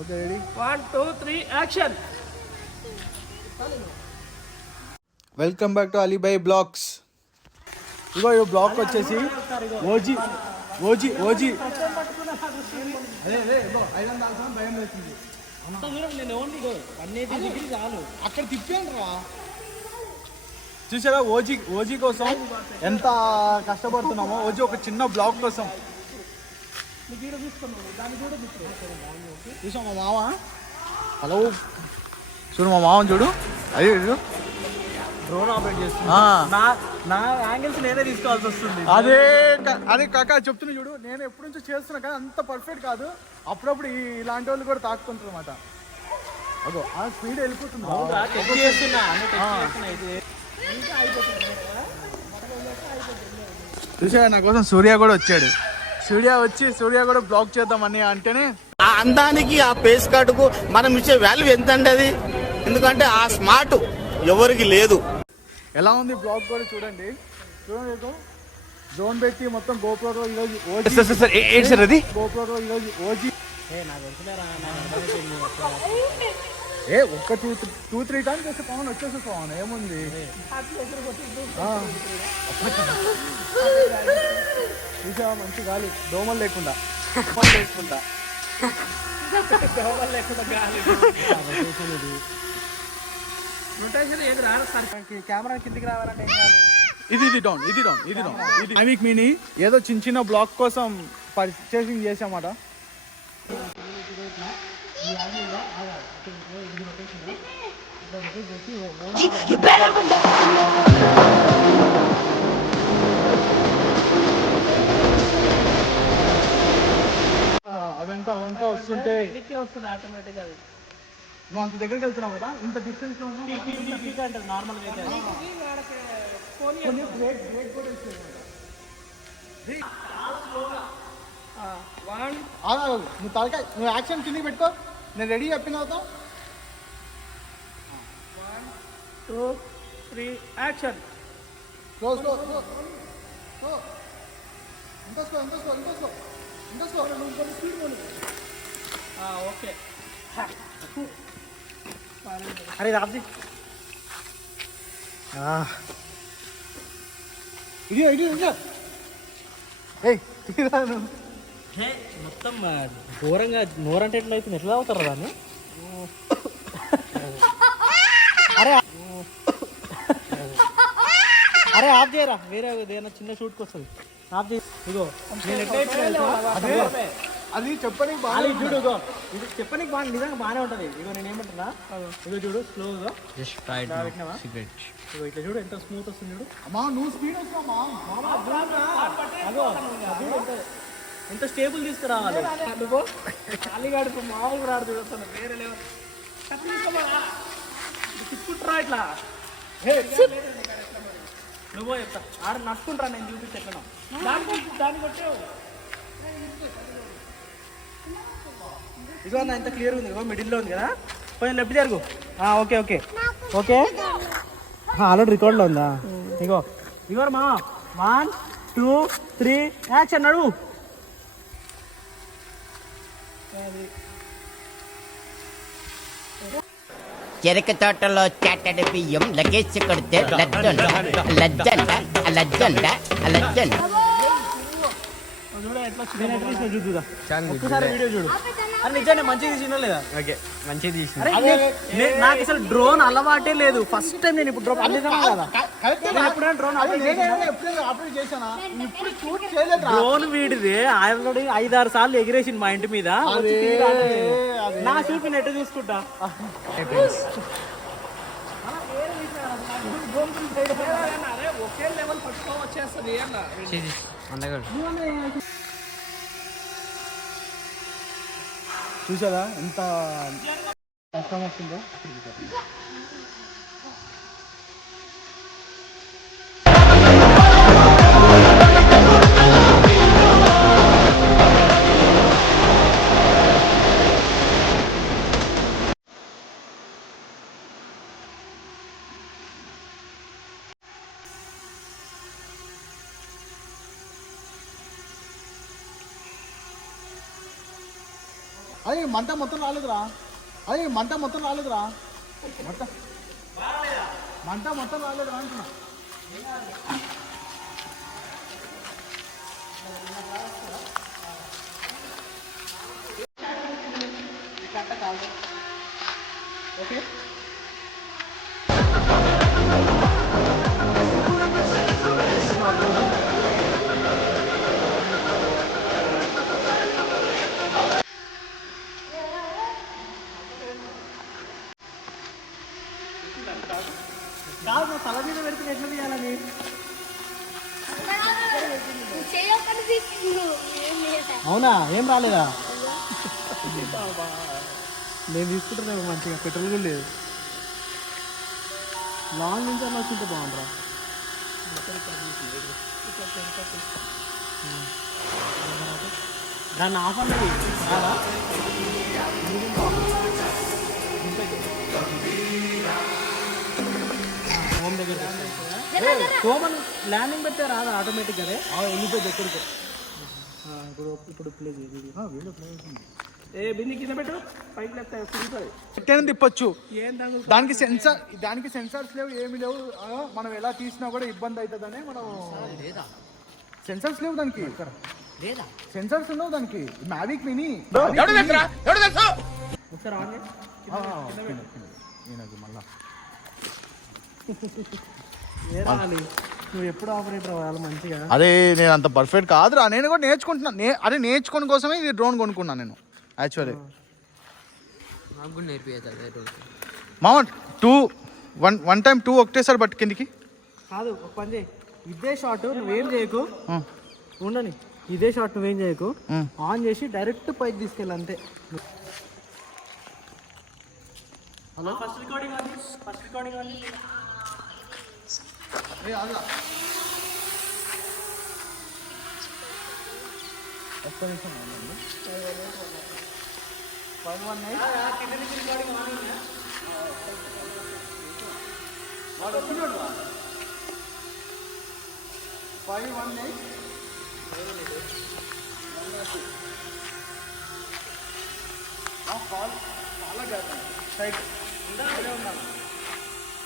Okay ready 1 2 3 action. Welcome back to Alibhai blogs. ఇగో ఈ blog వచ్చేసి ఓజీ ఓజీ ఓజీ అదే అదే ఐరన్ దాల్సిన భయం వేస్తుంది. అక్కడ తిప్పాను రా. చూసారా ఓజీ ఓజీ కోసం ఎంత కష్టపడుతున్నామో. ఓజీ ఒక చిన్న బ్లాగ్ కోసం. చూసా మా మామ. హలో చూడు మా మామని చూడు. అదే చూడు డ్రోన్ ఆపరేట్ చేస్తున్నా. నా యాంగిల్స్ నేనే తీసుకోవాల్సి వస్తుంది. అదే అదే కాక చెప్తున్నా చూడు. నేను ఎప్పటి నుంచో చేస్తున్నా కానీ అంత పర్ఫెక్ట్ కాదు. అప్పుడప్పుడు ఇలాంటి వాళ్ళు కూడా తాకుతుంటారు అనమాట. అదో ఆ స్పీడ్ వెళ్ళిపోతుంది. చూసా నా కోసం సూర్య కూడా వచ్చాడు. సూర్య కూడా బ్లాక్ చేద్దామని అంటేనే ఆ అందానికి ఆ పేస్ కార్డుకు మనం ఇచ్చే వాల్యూ ఎంత అండి అది. ఎందుకంటే ఆ స్మార్ట్ ఎవరికి లేదు. ఎలా ఉంది బ్లాగ్ కూడా చూడండి. చూడండి డ్రోన్ పెట్టి మొత్తం గోప్రోలో ఈరోజు ఓజీ గోప్రోలో ఈరోజు ఓజీ ఒక్క 2-3 టైమ్స్ చేస్తే పవన్ వచ్చేసి పవన్ ఏముంది. చూసా మంచి గాలి దోమలు లేకుండా కెమెరా కిందికి రావాలంటే ఇది డౌన్ ఐమిక్ మినీ ఏదో చిన్న బ్లాక్ కోసం పర్చేసింగ్ చేసామాట. అవంతా వస్తుంటే ఆటోమేటిక్ అది నువ్వు అంత దగ్గరికి వెళ్తున్నావు కదా. ఇంత డిస్టెన్స్ నార్మల్ నువ్వు తలకాయ నువ్వు యాక్షన్ కిందకి పెట్టుకో. నేను రెడీ చెప్పిన తర్వాత 1 2 3 యాక్షన్. ఓకే అరే రాబ్జీ మొత్తం ఘోరంగా నోరంటే ఎట్లా అవుతుంది. ఎట్లా అవుతారు దాన్ని. అరే ఆఫ్ చేయరా. వేరే ఏదైనా చిన్న షూట్కి వస్తుంది. ఆఫ్ చేయి. ఇగో నేను ఎట్లా అది చెప్పడానికి బాగా చూడు. ఇది చెప్పడానికి బాగా నిజంగా బాగానే ఉంటుంది. ఇగో నేను ఏమంటున్నా ఇగో చూడు స్లోగా ఇగో ఇట్లా చూడు ఎంత స్మూత్ వస్తుంది చూడు. అమ్మా నువ్వు స్పీడ్ వస్తావా. అగో ఎంత స్టేబుల్ తీసుకురావాలి. నువ్వు అల్లిగాడు మామూలుగా రాడు చూడొస్తాను. వేరే లెవెల్ తిప్పుకుంటురా ఇట్లా. నువ్వు చెప్తా ఆడ నడుచుకుంటారా. నేను చూపిస్తే ఎట్లా దాన్ని కొట్టావు. ఇగో నా ఎంత క్లియర్గా ఉంది. ఇగో మిడిల్లో ఉంది కదా. కొంచెం లెఫ్ట్ జరుగు. ఓకే ఓకే ఓకే ఆల్రెడీ రికార్డులో ఉందా. ఇగో ఇగో మా 1 2 3 యాక్షన్. నడువు. చెరక తోటలో చాటడి బియ్యం లగేజ్ కొడితే లజ్జంట ఒక్కసారి వీడియో చూడు. అరే నిజంగా మంచిగా తీసినా లేదా. ఓకే మంచిగా తీసిన. నాకు అసలు డ్రోన్ అలవాటే లేదు. ఫస్ట్ టైం నేను ఇప్పుడు డ్రోన్ ఎప్పుడైనా డ్రోన్ ఆపరేట్ చేశానా. ఇప్పుడు షూట్ చేయలేదు. డ్రోన్ వీడిదే ఆల్రెడీ 5-6 సార్లు ఎగిరేసింది మా ఇంటి మీద. నా షూట్ నేను ఎట్టు చూసుకుంటా. ఒకే లెవెల్ పట్టుకోవచ్చేస్తుంది చూసారా ఎంత కష్టం వస్తుందో. అదే మంట మొత్తం రాలేదురా, అదే మంట మొత్తం రాలేదురా, మంట మొత్తం రాలేదురా అంటున్నా. ఓకే కాదు తల మీద పెడితే ఎట్లా తీయాలని అవునా ఏం రాలేదా నేను తీసుకుంటున్నా మంచిగా పెట్రోల్ కూడా లేదు లాంగ్ నుంచి అలా వచ్చింటే బాగుంటారా దాన్ని ఆఫ్ అన్నది రాదా హోమ్ దగ్గర హోమన్ ల్యాండింగ్ పెట్టే రాదా ఆటోమేటిక్ అదే వెళ్ళిపోయింది ఎక్కడికి ఇప్పుడు ప్లే చేయాలి బింది కింద పెట్టు పైకి లేకపోతే తిరుగుతుంది ఎట్టైనా తిప్పొచ్చు. ఏం తగ్గు దానికి సెన్సార్స్ లేవు, ఏమి లేవు. మనం ఎలా తీసినా కూడా ఇబ్బంది అవుతుందని మనం సెన్సార్స్ లేవు దానికి, సెన్సార్స్ ఉండవు దానికి. మ్యావిక్ మినీ ఒకసారి ఆన్ మళ్ళా నువ్వు ఎప్పుడు ఆపరేటర్ అవ్వాలి మంచిగా. అదే నేను అంత పర్ఫెక్ట్ కాదురా, నేను కూడా నేర్చుకుంటున్నా. అదే నేర్చుకోవడం కోసమే ఇది డ్రోన్ కొనుక్కున్నాను నేను యాక్చువల్లీ. నాకు కూడా నేర్పియచ్చు మామ వన్ టైం 2 ఒకటేసారి బట్ కిందికి కాదు ఒక పని చేయి, ఇదే షాట్ నువ్వేం చేయకు ఉండని, ఇదే షాట్ నువ్వేం చేయకు, ఆన్ చేసి డైరెక్ట్ పైకి తీసుకెళ్ళి అంతే. హలో ఫస్ట్ రికార్డింగ్ అండి, ఫస్ట్ రికార్డింగ్ అండి.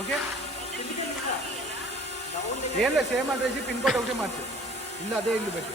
ఓకే ఏం లేదు, సేమ్ అడ్రస్ పిన్ కోడ్ ఒకటే మార్చు. ఇల్లు అదే ఇల్లు పెట్టి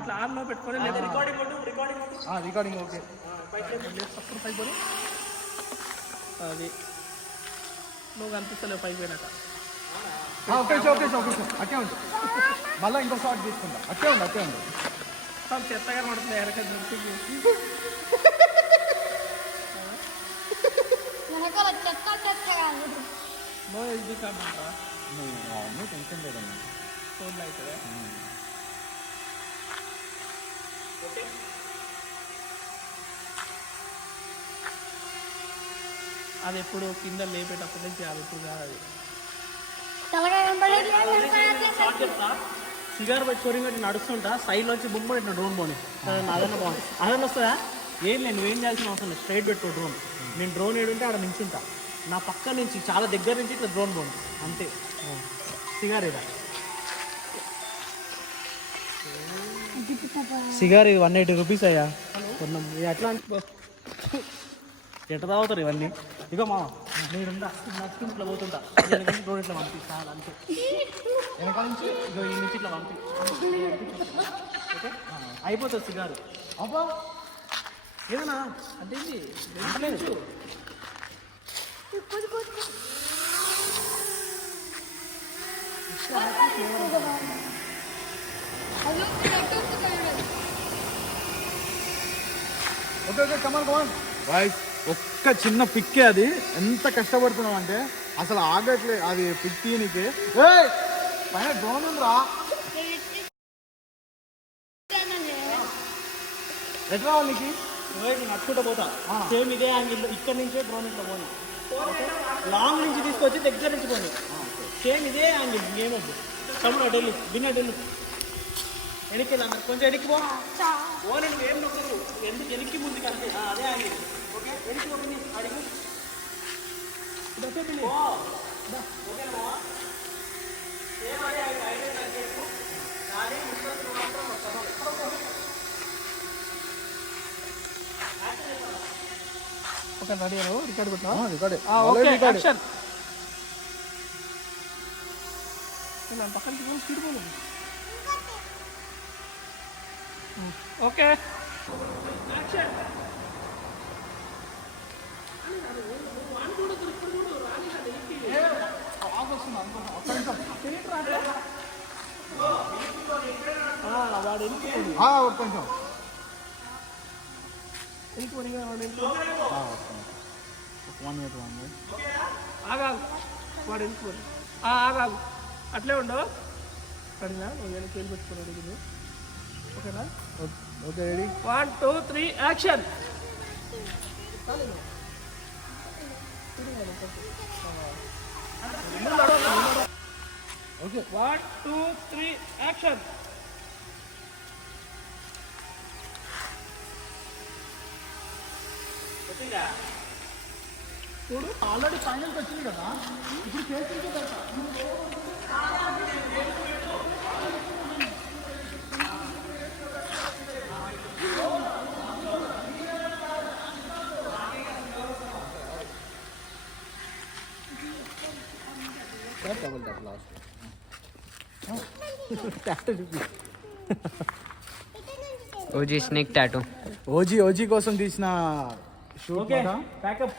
ఇట్లా ఆన్లో పెట్టుకొని లేదా రికార్డింగ్ రికార్డింగ్ ఓకే. పైకి అది నువ్వు కనిపిస్తలేవు పైకి పోయినాక. ఓకే అట్టే ఉంది. మళ్ళీ ఇంకో షాట్ తీసుకుంటా. అట్టే ఉంది చెత్తగా పడుతుంది వెనక దొరికి నో ఎస్డి కార్డ్ అంటా టెన్షన్ లేదన్నా. ఫోన్లో అవుతుందా ఓకే. అది ఎప్పుడు కింద లేపేటప్పుడు నుంచి అది ఎప్పుడు కాదు. అది చెప్తా, సిగార్ పెట్టుకొని ఇట్లా నడుస్తుంటా, సైడ్ నుంచి బొమ్మ ఇట్లా డ్రోన్ పోనీ అదన్నా బాగుంది. అదన్నా వస్తుందా ఏం లేదు, నువ్వేం చేయాల్సిన అవసరం లేదు, స్ట్రైట్ పెట్టుకో డ్రోన్. నేను డ్రోన్ ఏడుంటే ఆడ నించుంటా, నా పక్క నుంచి చాలా దగ్గర నుంచి ఇట్లా డ్రోన్ పోను అంతే. సిగార్ ఇదా సిగార్ ఇది 180 రూపీస్ అయ్యా కొన్నాం. ఎట్లా ఎట్లా తాగుతారు ఇవన్నీ? ఇగో మా మీరుందా నచ్చుకుని ఇట్లా పోతుంటా, డ్రోన్ ఇట్లా పంపిస్తాను అంతే. వెనకాల నుంచి ఇగో ఈ నుంచి ఇట్లా పంపి ఓకే అయిపోతుంది సిగారు. అబ్బా ఏదన్నా అంటే ఇది లేదు. Okay come on boy. ఒక్క చిన్న పిక్కే అది, ఎంత కష్టపడుతున్నాం అంటే అసలు ఆగట్లే అది పిక్ తీయనికి. పైన డ్రోన్ ఉందిరా, ఎట్లా నీకు నడుచుకుంటూ పోతా సేమ్ ఇదే యాంగిల్, ఇక్కడ నుంచే డ్రోన్ ఇట్లా పోనీ, లాంగ్ నుంచి తీసుకొచ్చి దగ్గర నుంచి పోనీ, సేమ్ ఇదే యాంగిల్. ఏమొద్దు తమ్ముడు ఢిల్లీ బిన్న ఢిల్లీ వెనక్కి అన్నారు, కొంచెం వెనక్కి పోనీ నువ్వేం నొక్కరు, ఎందుకు వెనక్కి ముందుకు అంతే అదే యాంగిల్. ఓకే వెనక్కి పోయి అడిగి ఓకే రెడీ రికార్డ్ కొట్టా రికార్డ్ ఓకే యాక్షన్ నేను పక్కన తిరిగిపోను ఓకే యాక్షన్ వాడు వెళ్ళిపోయింది కొంచెం ఆగాగు వాడు వెళ్ళిపోయి ఆగాగు అట్లే ఉండవు పడినా నువ్వు వెనక్కి వెళ్ళి పెట్టుకున్నాడు ఇది ఓకేనా okay ready 1 2 3 action okay 1 2 3 action చూడు ఆల్రెడీ ఫైనల్కి వచ్చింది కదా ఇప్పుడు చేసిందే కదా double tech last OG snake tattoo. OG కోసం తీసిన షూట్ ఓకే ప్యాకప్